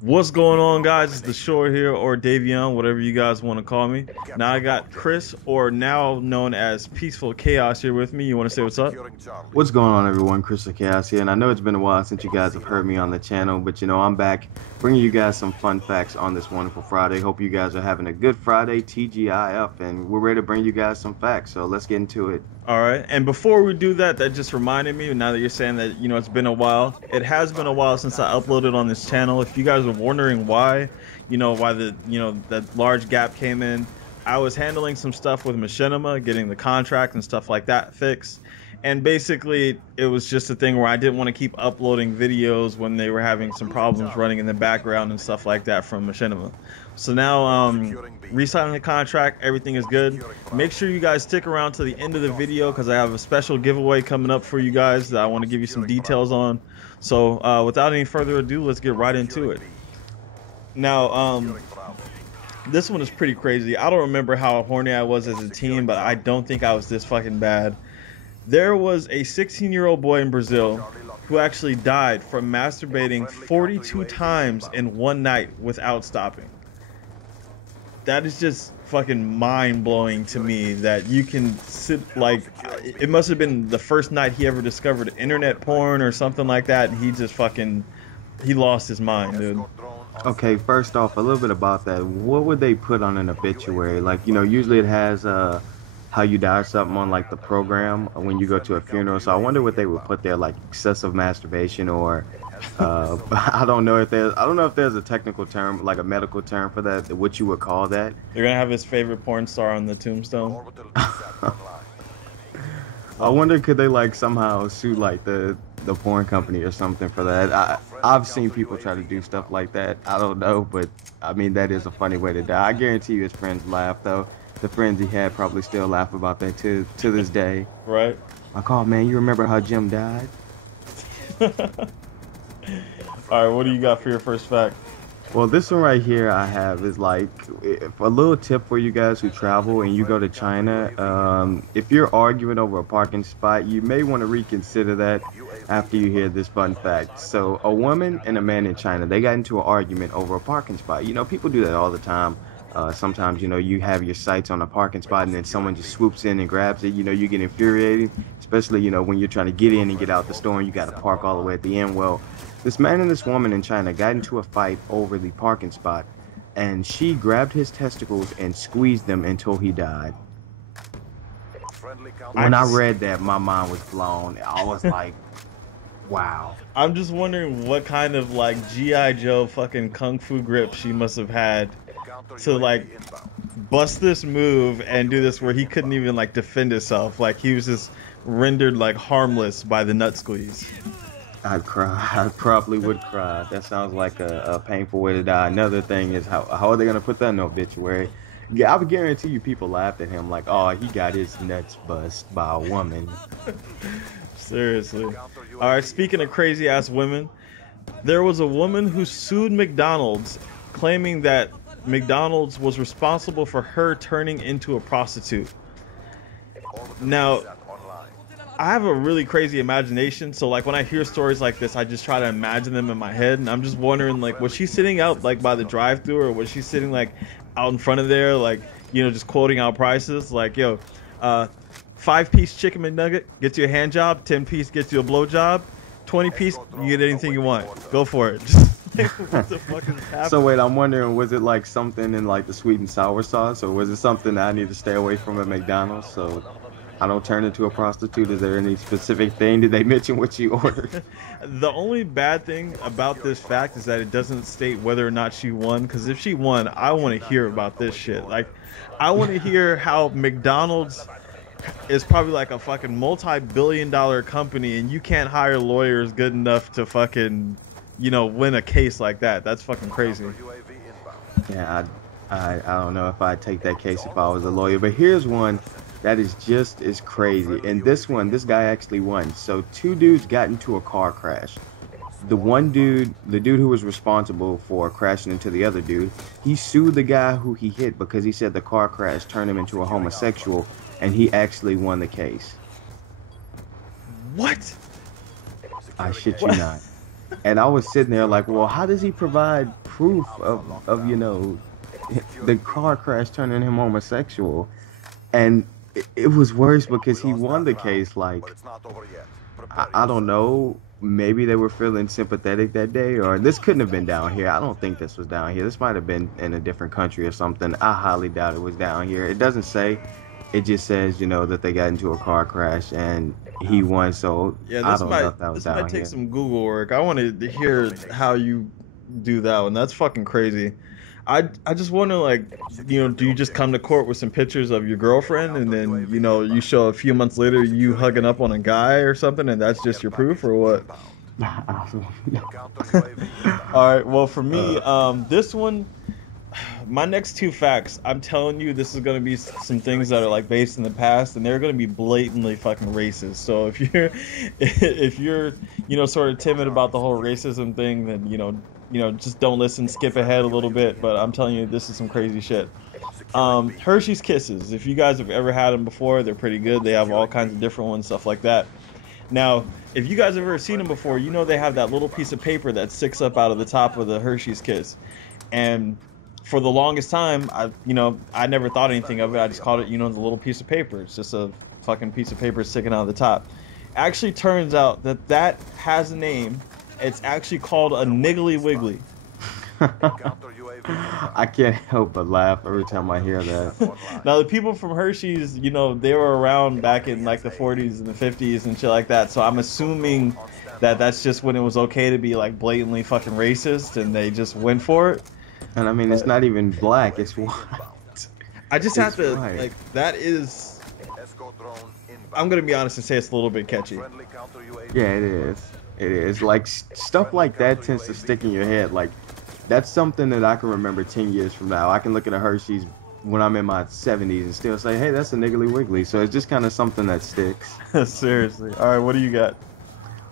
What's going on, guys? It's ThaShore here, or Davion, whatever you guys want to call me. Now I got Chris, or now known as Peaceful Chaos, here with me. You want to say what's up? What's going on, everyone? Chris the Chaos here, and I know it's been a while since you guys have heard me on the channel, but I'm back bringing you guys some fun facts on this wonderful Friday. Hope you guys are having a good Friday, TGIF, and we're ready to bring you guys some facts, so let's get into it. All right. And before we do that, that just reminded me, now that you're saying that, it's been a while. It has been a while since I uploaded on this channel. If you guys are wondering why, why that large gap came in, I was handling some stuff with Machinima, getting the contract and stuff like that fixed. And basically, it was just a thing where I didn't want to keep uploading videos when they were having some problems running in the background and stuff like that from Machinima. So now, re-signing the contract, everything is good. Make sure you guys stick around to the end of the video because I have a special giveaway coming up for you guys that I want to give you some details on. So without any further ado, let's get right into it. Now, this one is pretty crazy. I don't remember how horny I was as a teen, but I don't think I was this fucking bad. There was a 16-year-old boy in Brazil who actually died from masturbating 42 times in one night without stopping. That is just fucking mind-blowing to me that you can sit, like, it must have been the first night he ever discovered internet porn or something like that, and he just fucking, he lost his mind, dude. Okay, first off, a little bit about that. What would they put on an obituary? Like, usually it has how you die or something on like the program when you go to a funeral. So I wonder what they would put there, like excessive masturbation or I don't know if there's a technical term, like a medical term for that, what you would call that. They're gonna have his favorite porn star on the tombstone. I wonder, could they like somehow sue like the porn company or something for that? I've seen people try to do stuff like that. I don't know, but I mean, that is a funny way to die. I guarantee you his friends laugh though. The friends he had probably still laugh about that to this day. Right. Like, oh man, you remember how Jim died? Alright, what do you got for your first fact? Well, this one right here I have is like a little tip for you guys who travel and you go to China. If you're arguing over a parking spot, you may want to reconsider that after you hear this fun fact. So a woman and a man in China, they got into an argument over a parking spot. People do that all the time. Sometimes, you have your sights on a parking spot and then someone just swoops in and grabs it. You get infuriated, especially, when you're trying to get in and get out the store and you got to park all the way at the end. Well, this man and this woman in China got into a fight over the parking spot, and she grabbed his testicles and squeezed them until he died. When I read that, my mind was blown. I was like, wow. I'm just wondering what kind of like G.I. Joe fucking kung fu grip she must have had to like bust this move and do this where he couldn't even like defend himself. Like he was just rendered like harmless by the nut squeeze. I'd cry. I probably would cry. That sounds like a painful way to die. Another thing is how are they going to put that in the obituary? Yeah, I would guarantee you people laughed at him like, oh, he got his nuts bust by a woman. Seriously. All right, speaking of crazy ass women, there was a woman who sued McDonald's claiming that McDonald's was responsible for her turning into a prostitute. Now, I have a really crazy imagination, so like when I hear stories like this, I just try to imagine them in my head, and I'm just wondering, like, was she sitting out like by the drive-thru, or was she sitting like out in front of there, like, just quoting out prices, like, yo, 5-piece chicken McNugget gets you a hand job, 10-piece gets you a blow job, 20-piece you get anything you want, go for it. What the fuck is happening? So wait, I'm wondering, was it like something in like the sweet and sour sauce, or was it something that I need to stay away from at McDonald's so I don't turn into a prostitute? Is there any specific thing? Did they mention what you ordered? The only bad thing about this fact is that it doesn't state whether or not she won, because if she won, I want to hear about this shit. Like, I want to hear how McDonald's is probably like a fucking multi-billion-dollar company and you can't hire lawyers good enough to fucking, win a case like that. That's fucking crazy. Yeah, I don't know if I'd take that case if I was a lawyer, but here's one that is just as crazy. And this guy actually won. So two dudes got into a car crash. The dude who was responsible for crashing into the other dude, he sued the guy who he hit because he said the car crash turned him into a homosexual, and he actually won the case. What? I shit you not. And I was sitting there like, well, how does he provide proof of the car crash turning him homosexual. And it was worse because he won the case. Like, I don't know. Maybe they were feeling sympathetic that day, or this couldn't have been down here. I don't think this was down here. This might have been in a different country or something. I highly doubt it was down here. It doesn't say. It just says, that they got into a car crash and he won. So Yeah, I don't know if that was this down might take here. some Google work. I wanted to hear how you do that one. That's fucking crazy. I just wonder, like, do you just come to court with some pictures of your girlfriend and then, you show a few months later you hugging up on a guy or something and that's just your proof or what? All right, well, for me, this one, my next two facts, I'm telling you, this is going to be some things that are like based in the past and they're going to be blatantly fucking racist. So if you're, sort of timid about the whole racism thing, then, just don't listen, skip ahead a little bit. But I'm telling you, this is some crazy shit. Hershey's Kisses. If you guys have ever had them before, they're pretty good. They have all kinds of different ones, stuff like that. Now, if you guys have ever seen them before, they have that little piece of paper that sticks up out of the top of the Hershey's Kiss. And for the longest time, I never thought anything of it. I just called it, the little piece of paper. It's just a fucking piece of paper sticking out of the top. Actually turns out that has a name. It's actually called a Niggly Wiggly. I can't help but laugh every time I hear that. Now, the people from Hershey's, they were around back in like the 40s and the 50s and shit like that. So I'm assuming that that's just when it was okay to be like blatantly fucking racist and they just went for it. And I mean, it's not even black, it's white. I just have to, like, that is, I'm going to be honest and say it's a little bit catchy. Yeah, it is. It is. Like, stuff like that tends to stick in your head. Like, that's something that I can remember 10 years from now. I can look at a Hershey's when I'm in my 70s and still say, hey, that's a Niggly Wiggly. So it's just kind of something that sticks. Seriously. All right, what do you got?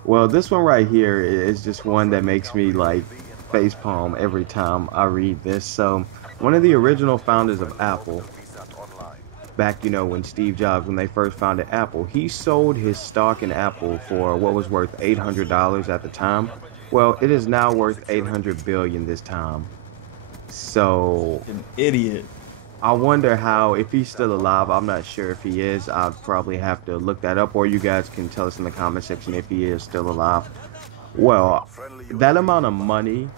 Well, this one right here is just one that makes me, like, facepalm every time I read this. So, one of the original founders of Apple, back, when Steve Jobs, when they first founded Apple, he sold his stock in Apple for what was worth $800 at the time. Well, it is now worth $800 billion this time. So, An idiot. I wonder how, if he's still alive. I'm not sure if he is. I'll probably have to look that up, or you guys can tell us in the comment section if he is still alive. Well, that amount of money,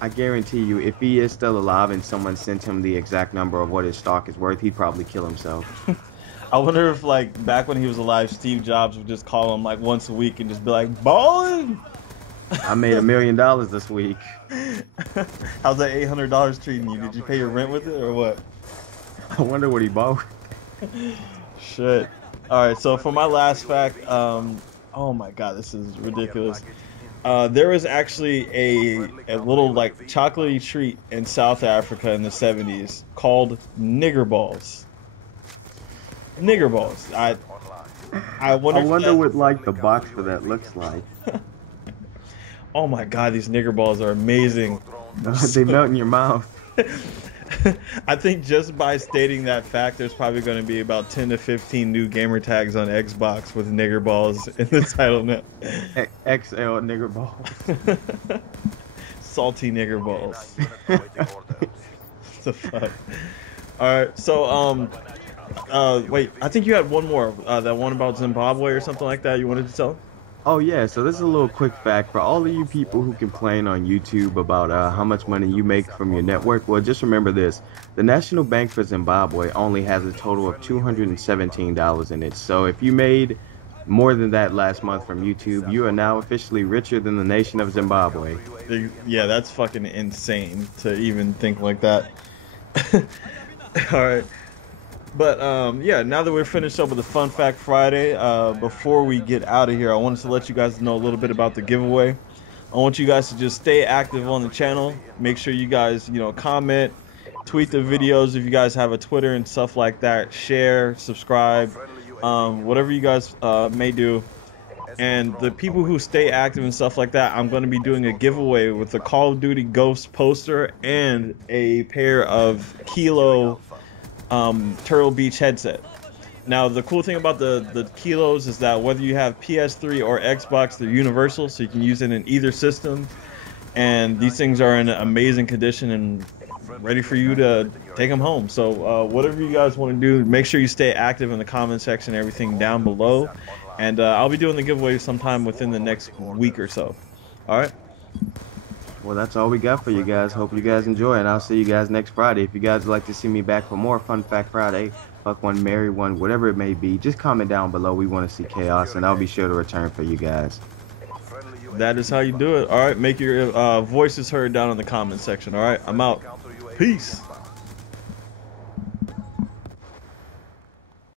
I guarantee you, if he is still alive and someone sent him the exact number of what his stock is worth, he'd probably kill himself. I wonder if, like, back when he was alive, Steve Jobs would just call him, like, once a week and just be like, ballin'! I made $1 million this week. How's that $800 treating you? Did you pay your rent with it or what? I wonder what he bought. Shit. Alright, so for my last fact, oh my god, this is ridiculous. There was actually a little, like, chocolatey treat in South Africa in the 70s called nigger balls. Nigger balls. I wonder what, like, the box for that looks like. Oh my god, these nigger balls are amazing. They melt in your mouth. I think just by stating that fact, there's probably going to be about 10 to 15 new gamer tags on Xbox with nigger balls in the title now. XL nigger balls. Salty nigger balls. What the fuck? Alright, so, wait, I think you had one more. That one about Zimbabwe or something like that you wanted to tell? Oh yeah, so this is a little quick fact for all of you people who complain on YouTube about how much money you make from your network. Well, just remember this. The National Bank for Zimbabwe only has a total of $217 in it. So if you made more than that last month from YouTube, you are now officially richer than the nation of Zimbabwe. Yeah, that's fucking insane to even think like that. Alright. But, yeah, now that we're finished up with the Fun Fact Friday, before we get out of here, I wanted to let you guys know a little bit about the giveaway. I want you guys to just stay active on the channel. Make sure you guys, comment, tweet the videos if you guys have a Twitter and stuff like that. Share, subscribe, whatever you guys may do. And the people who stay active and stuff like that, I'm going to be doing a giveaway with the Call of Duty Ghost poster and a pair of Kilo Turtle Beach headset. Now, the cool thing about the Kilos is that whether you have PS3 or Xbox, they're universal, so you can use it in either system. and these things are in amazing condition and ready for you to take them home. So whatever you guys want to do, make sure you stay active in the comment section, everything down below, and I'll be doing the giveaway sometime within the next week or so. All right. Well, that's all we got for you guys. Hope you guys enjoy, and I'll see you guys next Friday. If you guys would like to see me back for more Fun Fact Friday, fuck one, marry one, whatever it may be, just comment down below. We want to see chaos, and I'll be sure to return for you guys. That is how you do it. All right, make your voices heard down in the comment section. All right, I'm out. Peace.